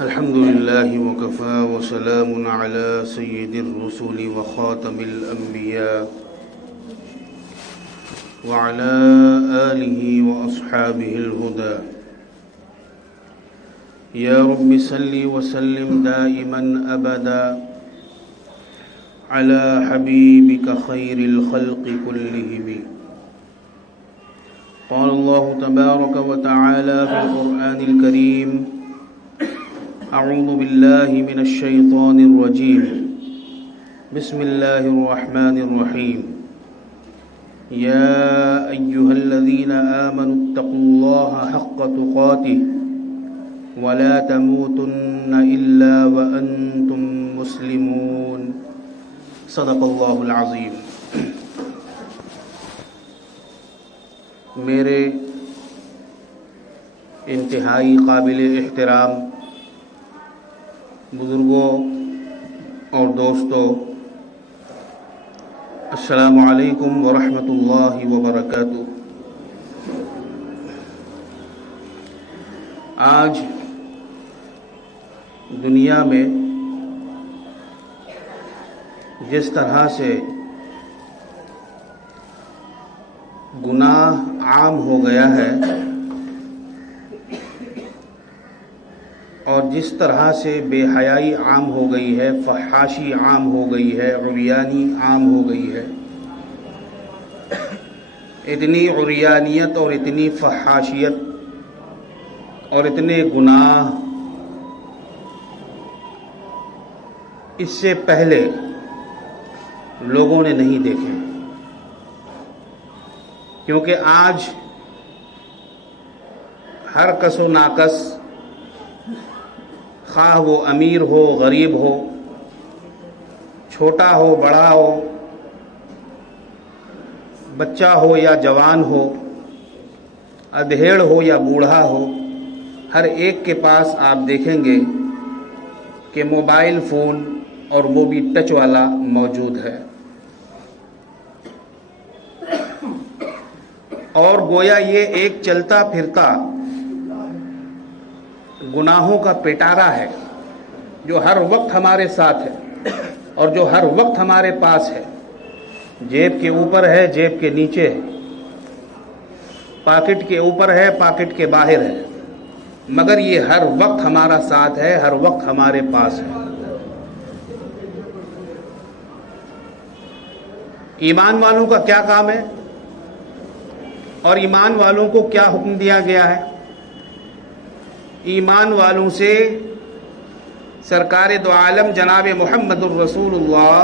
الحمد لله وكفى وسلام على سيد الرسل وخاتم الأنبياء وعلى آله وأصحابه الهدى. يا رب صل وسلم دائما أبدا على حبيبك خير الخلق كلهم. قال الله تبارك وتعالى في القرآن الكريم: أعوذ بالله من الشيطان الرجيم. بسم الله الرحمن الرحيم. يا أيها الذين آمنوا اتقوا الله حق تقاته ولا تموتن إلا وأنتم مسلمون. صدق اللہ العظیم. میرے انتہائی قابل احترام بزرگوں اور دوستوں، السلام علیکم ورحمۃ اللہ وبرکاتہ. آج دنیا میں جس طرح سے گناہ عام ہو گیا ہے اور جس طرح سے بے حیائی عام ہو گئی ہے، فحاشی عام ہو گئی ہے، عریانی عام ہو گئی ہے، اتنی عریانیت اور اتنی فحاشیت اور اتنے گناہ اس سے پہلے لوگوں نے نہیں دیکھے. کیونکہ آج ہر کس و ناکس، خواہ وہ امیر ہو غریب ہو، چھوٹا ہو بڑا ہو، بچہ ہو یا جوان ہو، ادھیڑ ہو یا بوڑھا ہو، ہر ایک کے پاس آپ دیکھیں گے کہ موبائل فون اور وہ بھی ٹچ والا موجود ہے. اور گویا یہ ایک چلتا پھرتا گناہوں کا پٹارا ہے جو ہر وقت ہمارے ساتھ ہے اور جو ہر وقت ہمارے پاس ہے. جیب کے اوپر ہے، جیب کے نیچے ہے، پاکٹ کے اوپر ہے، پاکٹ کے باہر ہے، مگر یہ ہر وقت ہمارا ساتھ ہے، ہر وقت ہمارے پاس ہے. ایمان والوں کا کیا کام ہے اور ایمان والوں کو کیا حکم دیا گیا ہے؟ ایمان والوں سے سرکار دو عالم جناب محمد الرسول اللہ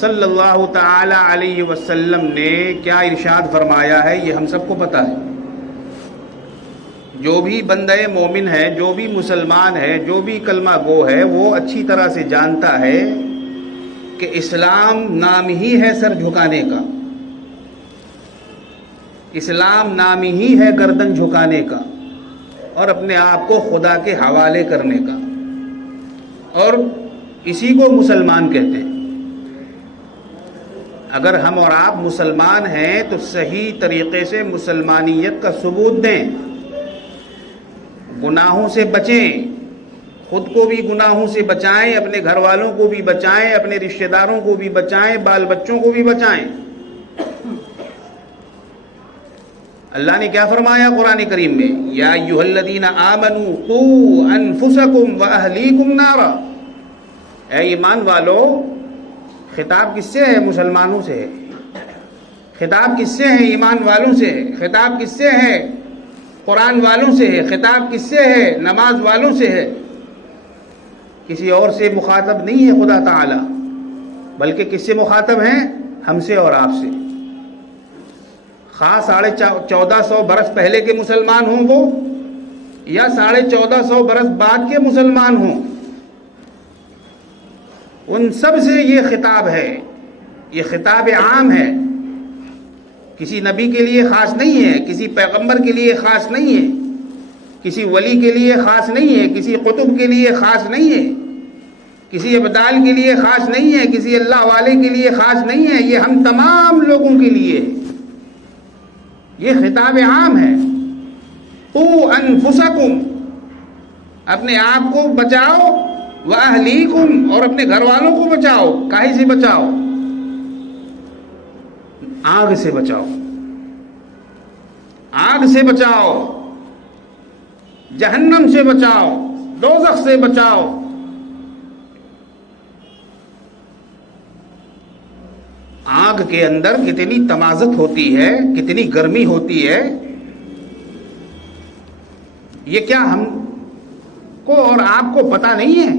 صلی اللہ تعالی علیہ وسلم نے کیا ارشاد فرمایا ہے، یہ ہم سب کو پتہ ہے. جو بھی بندہ مومن ہے، جو بھی مسلمان ہے، جو بھی کلمہ گو ہے، وہ اچھی طرح سے جانتا ہے کہ اسلام نام ہی ہے سر جھکانے کا، اسلام نام ہی ہے گردن جھکانے کا اور اپنے آپ کو خدا کے حوالے کرنے کا، اور اسی کو مسلمان کہتے ہیں. اگر ہم اور آپ مسلمان ہیں تو صحیح طریقے سے مسلمانیت کا ثبوت دیں، گناہوں سے بچیں، خود کو بھی گناہوں سے بچائیں، اپنے گھر والوں کو بھی بچائیں، اپنے رشتہ داروں کو بھی بچائیں، بال بچوں کو بھی بچائیں. اللہ نے کیا فرمایا قرآن کریم میں؟ یا ایھا الذین آمنوا قوا انفسکم واہلیکم نارا. اے ایمان والو، خطاب کس سے ہے؟ مسلمانوں سے ہے. خطاب کس سے ہے؟ ایمان والوں سے ہے. خطاب کس سے ہے؟ قرآن والوں سے ہے. خطاب کس سے ہے؟ نماز والوں سے ہے. کسی اور سے مخاطب نہیں ہے خدا تعالی، بلکہ کس سے مخاطب ہیں؟ ہم سے اور آپ سے. خواہ 1450 برس پہلے کے مسلمان ہوں وہ یا 1450 برس بعد کے مسلمان ہوں، ان سب سے یہ خطاب ہے. یہ خطاب عام ہے، کسی نبی کے لیے خاص نہیں ہے، کسی پیغمبر کے لیے خاص نہیں ہے، کسی ولی کے لیے خاص نہیں ہے، کسی قطب کے لیے خاص نہیں ہے، کسی ابدال کے لیے خاص نہیں ہے، کسی اللہ والے کے لیے خاص نہیں ہے. یہ ہم تمام لوگوں کے لیے ہے. یہ خطاب عام ہے. قُوا أَنفُسَكُمْ، اپنے آپ کو بچاؤ، وَأَهْلِيكُمْ، اور اپنے گھر والوں کو بچاؤ۔ کاہے سے بچاؤ؟ آگ سے بچاؤ، آگ سے بچاؤ، جہنم سے بچاؤ، دوزخ سے بچاؤ۔ آگ کے اندر کتنی تمازت ہوتی ہے، کتنی گرمی ہوتی ہے، یہ کیا ہم کو اور آپ کو پتہ نہیں ہے؟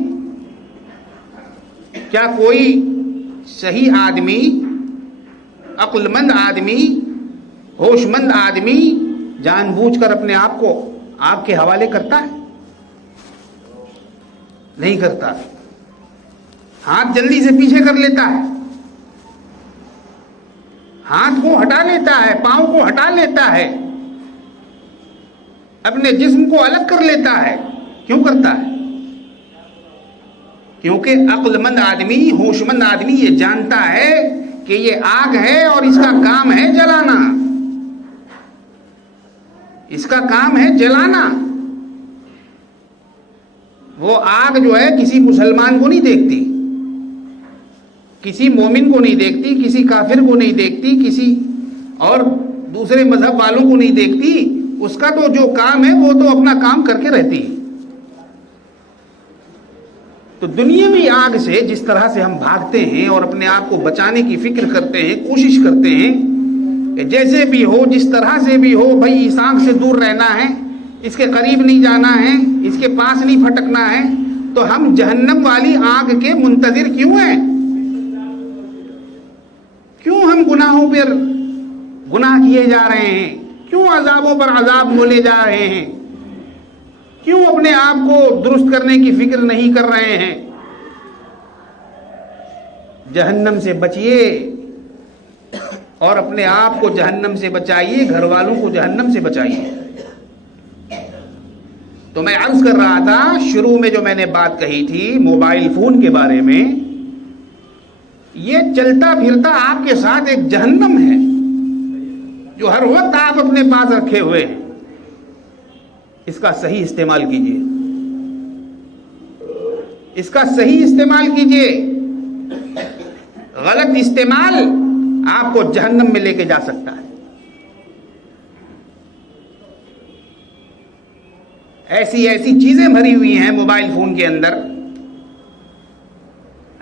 کیا کوئی صحیح آدمی، عقل مند آدمی، ہوش مند آدمی جان بوجھ کر اپنے آپ کو آگ کے حوالے کرتا ہے؟ نہیں کرتا، ہاتھ جلدی سے پیچھے کر لیتا ہے، ہاتھ کو ہٹا لیتا ہے، پاؤں کو ہٹا لیتا ہے، اپنے جسم کو الگ کر لیتا ہے۔ کیوں کرتا ہے؟ کیونکہ عقل مند آدمی، ہوش مند آدمی یہ جانتا ہے کہ یہ آگ ہے اور اس کا کام ہے جلانا، اس کا کام ہے جلانا۔ وہ آگ جو ہے کسی مسلمان کو نہیں دیکھتی، کسی مومن کو نہیں دیکھتی، کسی کافر کو نہیں دیکھتی، کسی اور دوسرے مذہب والوں کو نہیں دیکھتی۔ اس کا تو جو کام ہے وہ تو اپنا کام کر کے رہتی ہے۔ تو دنیاوی آگ سے جس طرح سے ہم بھاگتے ہیں اور اپنے آپ کو بچانے کی فکر کرتے ہیں، کوشش کرتے ہیں کہ جیسے بھی ہو، جس طرح سے بھی ہو، بھائی اس آگ سے دور رہنا ہے، اس کے قریب نہیں جانا ہے، اس کے پاس نہیں پھٹکنا ہے، تو ہم جہنم والی آگ کے منتظر کیوں ہیں؟ کیوں ہم گناہوں پر گناہ کیے جا رہے ہیں؟ کیوں عذابوں پر عذاب مولے جا رہے ہیں؟ کیوں اپنے آپ کو درست کرنے کی فکر نہیں کر رہے ہیں؟ جہنم سے بچیے اور اپنے آپ کو جہنم سے بچائیے، گھر والوں کو جہنم سے بچائیے۔ تو میں عرض کر رہا تھا شروع میں جو میں نے بات کہی تھی موبائل فون کے بارے میں، یہ چلتا پھرتا آپ کے ساتھ ایک جہنم ہے جو ہر وقت آپ اپنے پاس رکھے ہوئے ہیں۔ اس کا صحیح استعمال کیجیے، اس کا صحیح استعمال کیجیے۔ غلط استعمال آپ کو جہنم میں لے کے جا سکتا ہے۔ ایسی ایسی چیزیں بھری ہوئی ہیں موبائل فون کے اندر،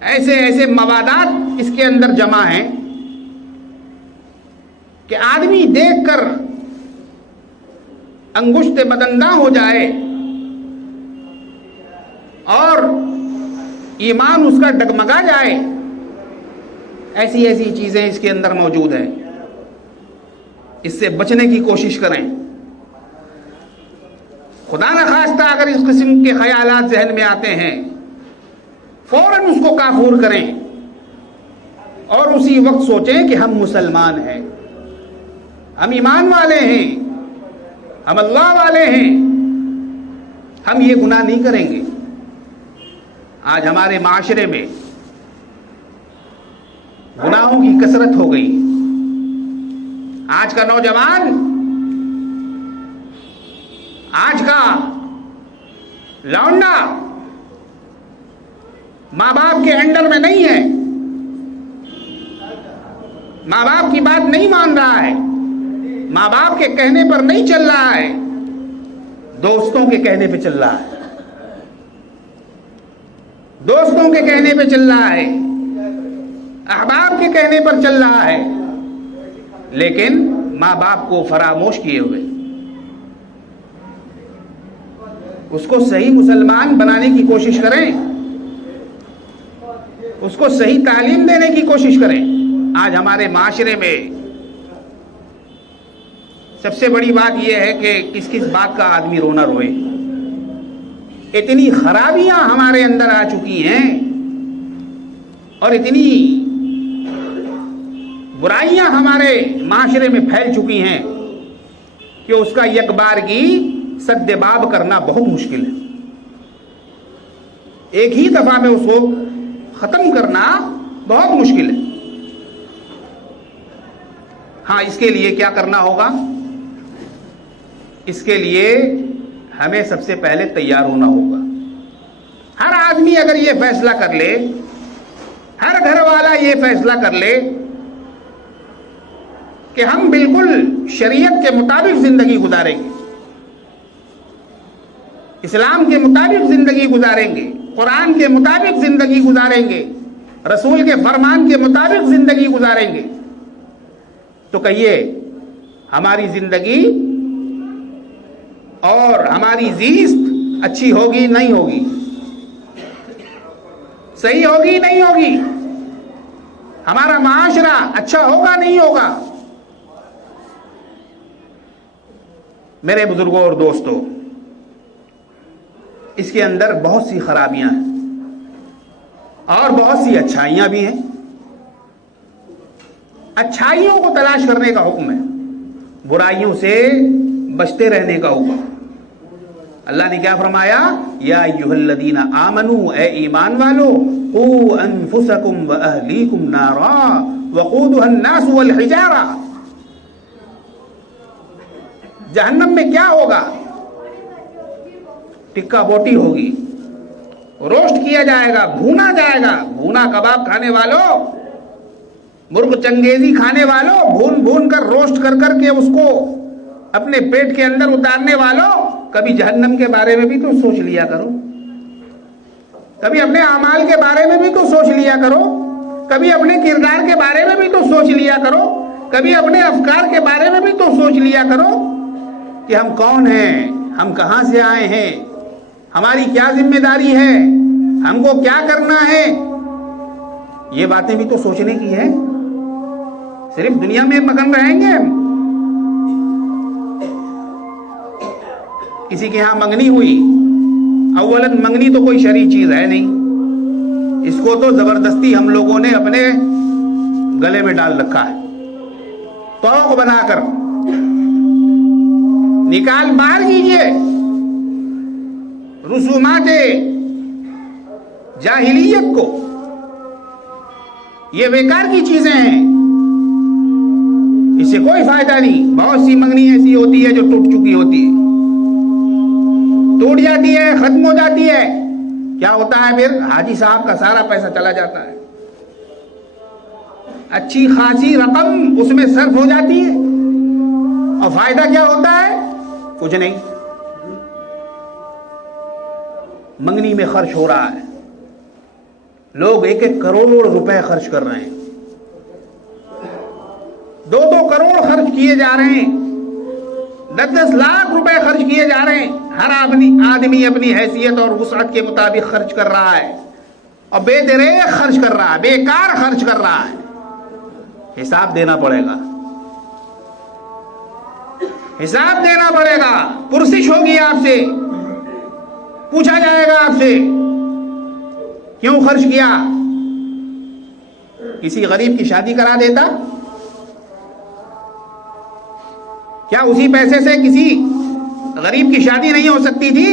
ایسے ایسے موادات اس کے اندر جمع ہیں کہ آدمی دیکھ کر انگشت بدنداں ہو جائے اور ایمان اس کا ڈگمگا جائے۔ ایسی ایسی چیزیں اس کے اندر موجود ہیں، اس سے بچنے کی کوشش کریں۔ خدا نخواستہ اگر اس قسم کے خیالات ذہن میں آتے ہیں، فوراً اس کو کافور کریں اور اسی وقت سوچیں کہ ہم مسلمان ہیں، ہم ایمان والے ہیں، ہم اللہ والے ہیں، ہم یہ گناہ نہیں کریں گے۔ آج ہمارے معاشرے میں گناہوں کی کثرت ہو گئی۔ آج کا نوجوان، آج کا لونڈا ماں باپ کے انڈر میں نہیں ہے، ماں باپ کی بات نہیں مان رہا ہے، ماں باپ کے کہنے پر نہیں چل رہا ہے، دوستوں کے کہنے پہ چل رہا ہے، دوستوں کے کہنے پہ چل رہا ہے، احباب کے کہنے پر چل رہا ہے، لیکن ماں باپ کو فراموش کیے ہوئے۔ اس کو صحیح مسلمان بنانے کی کوشش کریں، اس کو صحیح تعلیم دینے کی کوشش کریں۔ آج ہمارے معاشرے میں سب سے بڑی بات یہ ہے کہ کس کس بات کا آدمی رونا روئے۔ اتنی خرابیاں ہمارے اندر آ چکی ہیں اور اتنی برائیاں ہمارے معاشرے میں پھیل چکی ہیں کہ اس کا یک بارگی سد باب کرنا بہت مشکل ہے۔ ایک ہی دفعہ میں اس کو ختم کرنا بہت مشکل ہے۔ ہاں، اس کے لیے کیا کرنا ہوگا؟ اس کے لیے ہمیں سب سے پہلے تیار ہونا ہوگا. ہر آدمی اگر یہ فیصلہ کر لے، ہر گھر والا یہ فیصلہ کر لے کہ ہم بالکل شریعت کے مطابق زندگی گزاریں گے، اسلام کے مطابق زندگی گزاریں گے، قرآن کے مطابق زندگی گزاریں گے، رسول کے فرمان کے مطابق زندگی گزاریں گے، تو کہیے ہماری زندگی اور ہماری زیست اچھی ہوگی نہیں ہوگی؟ صحیح ہوگی نہیں ہوگی؟ ہمارا معاشرہ اچھا ہوگا نہیں ہوگا؟ میرے بزرگوں اور دوستوں، اس کے اندر بہت سی خرابیاں ہیں اور بہت سی اچھائیاں بھی ہیں. اچھائیوں کو تلاش کرنے کا حکم ہے، برائیوں سے بچتے رہنے کا حکم. اللہ نے کیا فرمایا؟ یا ایھا الذین آمنوا، اے ایمان والو، قوا انفسکم واہلیکم نارا وقودھا الناس والحجارہ. جہنم میں کیا ہوگا؟ ٹکا بوٹی ہوگی، روسٹ کیا جائے گا، بھونا جائے گا. بھونا کباب کھانے والوں، مرغ چنگیزی کھانے والوں، بھون بھون کر روسٹ کر کر کے اس کو اپنے پیٹ کے اندر اتارنے والوں، کبھی جہنم کے بارے میں بھی تو سوچ لیا کرو. کبھی اپنے اعمال کے بارے میں بھی تو سوچ لیا کرو. کبھی اپنے کردار کے بارے میں بھی تو سوچ لیا کرو. کبھی اپنے افکار کے بارے میں بھی تو سوچ لیا کرو کہ ہم کون ہیں، ہم کہاں سے آئے ہیں، ہماری کیا ذمہ داری ہے، ہم کو کیا کرنا ہے. یہ باتیں بھی تو سوچنے کی ہیں. صرف دنیا میں مگن رہیں گے. کسی کے ہاں منگنی ہوئی، اولاً منگنی تو کوئی شرعی چیز ہے نہیں، اس کو تو زبردستی ہم لوگوں نے اپنے گلے میں ڈال رکھا ہے. توق بنا کر نکال باہر کیجئے. رسومات جاہلیت کو، یہ بیکار کی چیزیں ہیں، اس سے کوئی فائدہ نہیں. بہت سی منگنی ایسی ہوتی ہے جو ٹوٹ چکی ہوتی ہے، ٹوٹ جاتی ہے، ختم ہو جاتی ہے. کیا ہوتا ہے پھر؟ حاجی صاحب کا سارا پیسہ چلا جاتا ہے، اچھی خاصی رقم اس میں صرف ہو جاتی ہے، اور فائدہ کیا ہوتا ہے؟ کچھ نہیں. منگنی میں خرچ ہو رہا ہے، لوگ 1-1 کروڑ روپے خرچ کر رہے ہیں، 2-2 کروڑ خرچ کیے جا رہے ہیں، 10-10 لاکھ روپے خرچ کیے جا رہے ہیں. ہر آدمی اپنی حیثیت اور وسعت کے مطابق خرچ کر رہا ہے، اور بے دریغ خرچ کر رہا ہے، بیکار خرچ کر رہا ہے. حساب دینا پڑے گا، حساب دینا پڑے گا. پرسش ہوگی آپ سے، پوچھا جائے گا آپ سے کیوں خرچ کیا. کسی غریب کی شادی کرا دیتا؟ کیا اسی پیسے سے کسی غریب کی شادی نہیں ہو سکتی تھی؟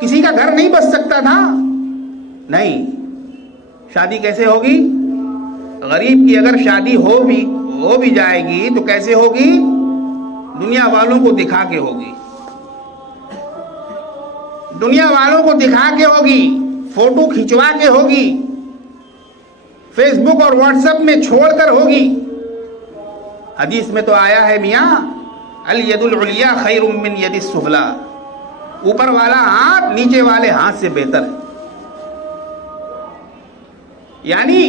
کسی کا گھر نہیں بس سکتا تھا؟ نہیں. شادی کیسے ہوگی؟ غریب کی اگر شادی ہو بھی جائے گی تو کیسے ہوگی؟ دنیا والوں کو دکھا کے ہوگی، دنیا والوں کو دکھا کے ہوگی، فوٹو کھنچوا کے ہوگی، فیس بک اور واٹس ایپ میں چھوڑ کر ہوگی. حدیث میں تو آیا ہے میاں، الید العلیٰ خیر من ید السفلیٰ، اوپر والا ہاتھ نیچے والے ہاتھ سے بہتر ہے. یعنی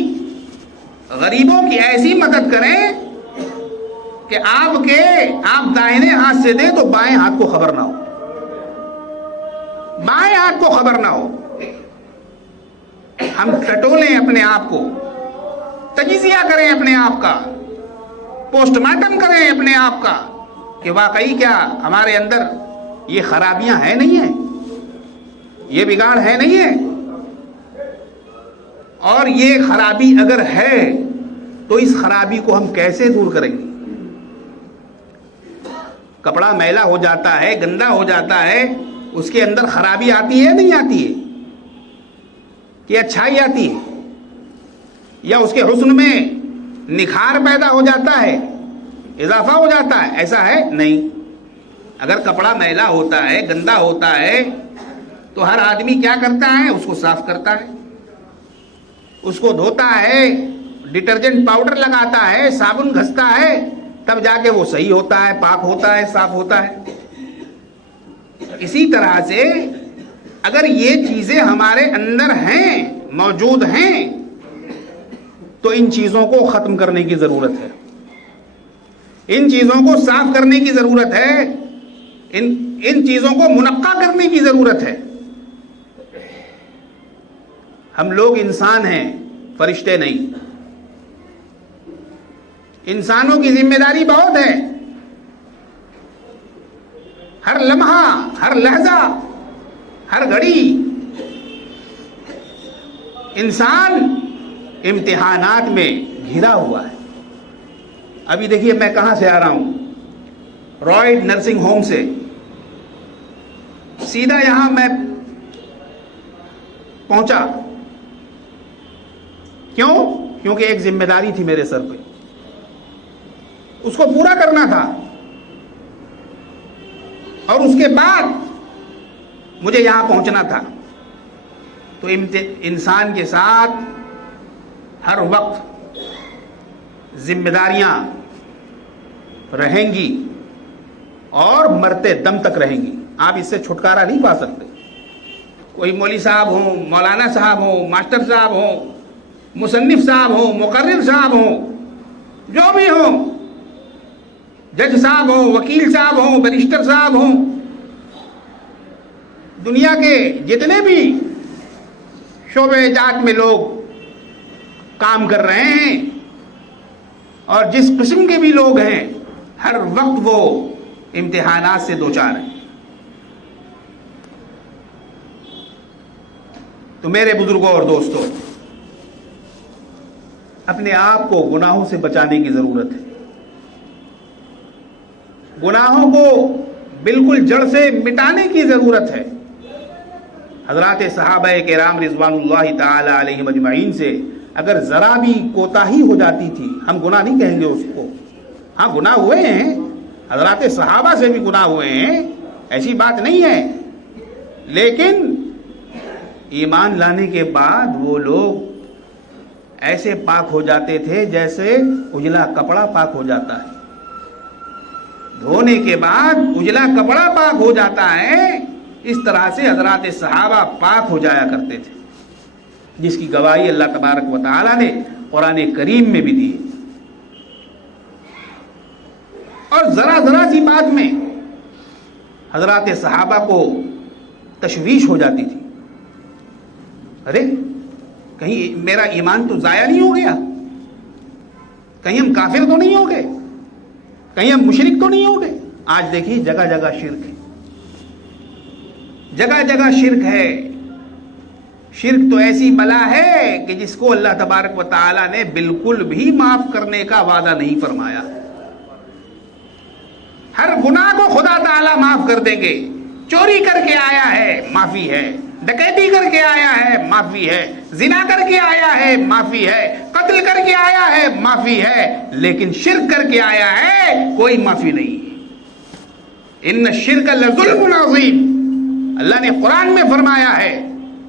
غریبوں کی ایسی مدد کریں کہ آپ دائیں ہاتھ سے دیں تو بائیں ہاتھ کو خبر نہ ہو، بائیں ہاتھ کو خبر نہ ہو. ہم ٹٹولیں اپنے آپ کو، تجزیہ کریں اپنے آپ کا، پوسٹ مارٹم کریں اپنے آپ کا کہ واقعی کیا ہمارے اندر یہ خرابیاں ہیں نہیں ہیں، یہ بگاڑ ہے نہیں ہے. اور یہ خرابی اگر ہے تو اس خرابی کو ہم کیسے دور کریں گے؟ کپڑا میلا ہو جاتا ہے، گندا ہو جاتا ہے، اس کے اندر خرابی آتی ہے نہیں آتی ہے؟ کہ اچھائی آتی ہے؟ یا اس کے حسن میں نکھار پیدا ہو جاتا ہے؟ اضافہ ہو جاتا ہے، ایسا ہے نہیں۔ اگر کپڑا میلا ہوتا ہے، گندا ہوتا ہے، تو ہر آدمی کیا کرتا ہے؟ اس کو صاف کرتا ہے، اس کو دھوتا ہے، ڈٹرجنٹ پاؤڈر لگاتا ہے، صابن گھستا ہے، تب جا کے وہ صحیح ہوتا ہے، پاک ہوتا ہے، صاف ہوتا ہے۔ اسی طرح سے اگر یہ چیزیں ہمارے اندر ہیں، موجود ہیں، تو ان چیزوں کو ختم کرنے کی ضرورت ہے، ان چیزوں کو صاف کرنے کی ضرورت ہے، ان چیزوں کو منقی کرنے کی ضرورت ہے۔ ہم لوگ انسان ہیں، فرشتے نہیں۔ انسانوں کی ذمہ داری بہت ہے، ہر لمحہ، ہر لحظہ، ہر گھڑی انسان امتحانات میں گھرا ہوا ہے۔ ابھی دیکھیے میں کہاں سے آ رہا ہوں، رائڈ نرسنگ ہوم سے سیدھا یہاں میں پہنچا۔ کیوں؟ کیونکہ ایک ذمہ داری تھی میرے سر پہ، اس کو پورا کرنا تھا، اور اس کے بعد مجھے یہاں پہنچنا تھا۔ تو انسان کے ساتھ ہر وقت ذمہ داریاں رہیں گی اور مرتے دم تک رہیں گی، آپ اس سے چھٹکارا نہیں پا سکتے۔ کوئی مولوی صاحب ہوں، مولانا صاحب ہوں، ماسٹر صاحب ہوں، مصنف صاحب ہوں، مقرر صاحب ہوں، جو بھی ہوں، جج صاحب ہوں، وکیل صاحب ہوں، بیرسٹر صاحب ہوں، دنیا کے جتنے بھی شعبے جات میں لوگ کام کر رہے ہیں اور جس قسم کے بھی لوگ ہیں، ہر وقت وہ امتحانات سے دوچار ہیں۔ تو میرے بزرگوں اور دوستوں، اپنے آپ کو گناہوں سے بچانے کی ضرورت ہے، گناہوں کو بالکل جڑ سے مٹانے کی ضرورت ہے۔ حضرات صحابہ کرام رضوان اللہ تعالی علیہم اجمعین سے اگر ذرا بھی کوتاہی ہو جاتی تھی، ہم گناہ نہیں کہیں گے اس کو، ہاں گناہ ہوئے ہیں، حضرات صحابہ سے بھی گناہ ہوئے ہیں، ایسی بات نہیں ہے، لیکن ایمان لانے کے بعد وہ لوگ ایسے پاک ہو جاتے تھے جیسے اجلا کپڑا پاک ہو جاتا ہے، دھونے کے بعد اجلا کپڑا پاک ہو جاتا ہے، اس طرح سے حضرات صحابہ پاک ہو جایا کرتے تھے، جس کی گواہی اللہ تبارک و تعالی نے قرآن کریم میں بھی دی۔ اور ذرا ذرا سی بات میں حضرات صحابہ کو تشویش ہو جاتی تھی، ارے کہیں میرا ایمان تو ضائع نہیں ہو گیا، کہیں ہم کافر تو نہیں ہو گئے، کہیں ہم مشرک تو نہیں ہو گئے۔ آج دیکھیے جگہ جگہ شرک ہے، جگہ جگہ شرک ہے، شرک تو ایسی بلا ہے کہ جس کو اللہ تبارک و تعالی نے بالکل بھی معاف کرنے کا وعدہ نہیں فرمایا۔ ہر گناہ کو خدا تعالی معاف کر دیں گے، چوری کر کے آیا ہے معافی ہے، ڈکیتی کر کے آیا ہے معافی ہے، زنا کر کے آیا ہے معافی ہے، قتل کر کے آیا ہے معافی ہے، لیکن شرک کر کے آیا ہے کوئی معافی نہیں۔ ان الشرک لظلم عظیم، اللہ نے قرآن میں فرمایا ہے،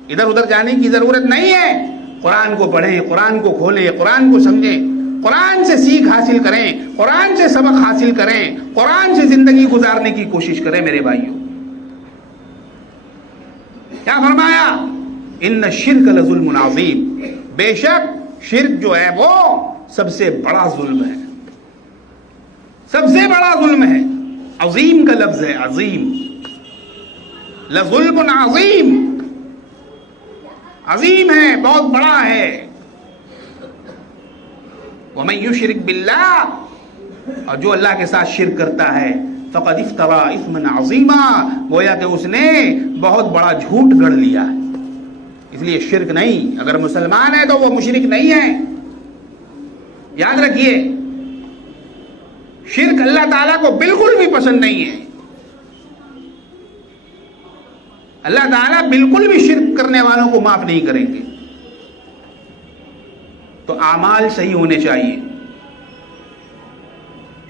ادھر ادھر جانے کی ضرورت نہیں ہے، قرآن کو پڑھیں، قرآن کو کھولیں، قرآن کو سمجھیں، قرآن سے سیکھ حاصل کریں، قرآن سے سبق حاصل کریں، قرآن سے زندگی گزارنے کی کوشش کریں۔ میرے بھائیوں، کیا فرمایا؟ ان الشرک لظلم عظیم، بے شک شرک جو ہے وہ سب سے بڑا ظلم ہے، سب سے بڑا ظلم ہے۔ عظیم کا لفظ ہے، عظیم، لظلم عظیم، عظیم ہے، بہت بڑا ہے۔ وَمَن يُشْرِكْ بِاللَّهِ، اور جو اللہ کے ساتھ شرک کرتا ہے، فَقَدِ افْتَرَىٰ إِثْمًا عَظِيمًا، گویا کہ اس نے بہت بڑا جھوٹ گڑھ لیا ہے۔ اس لیے شرک نہیں، اگر مسلمان ہے تو وہ مشرک نہیں ہے، یاد رکھیے، شرک اللہ تعالیٰ کو بالکل بھی پسند نہیں ہے، اللہ تعالیٰ بالکل بھی شرک کرنے والوں کو معاف نہیں کریں گے۔ تو اعمال صحیح ہونے چاہیے،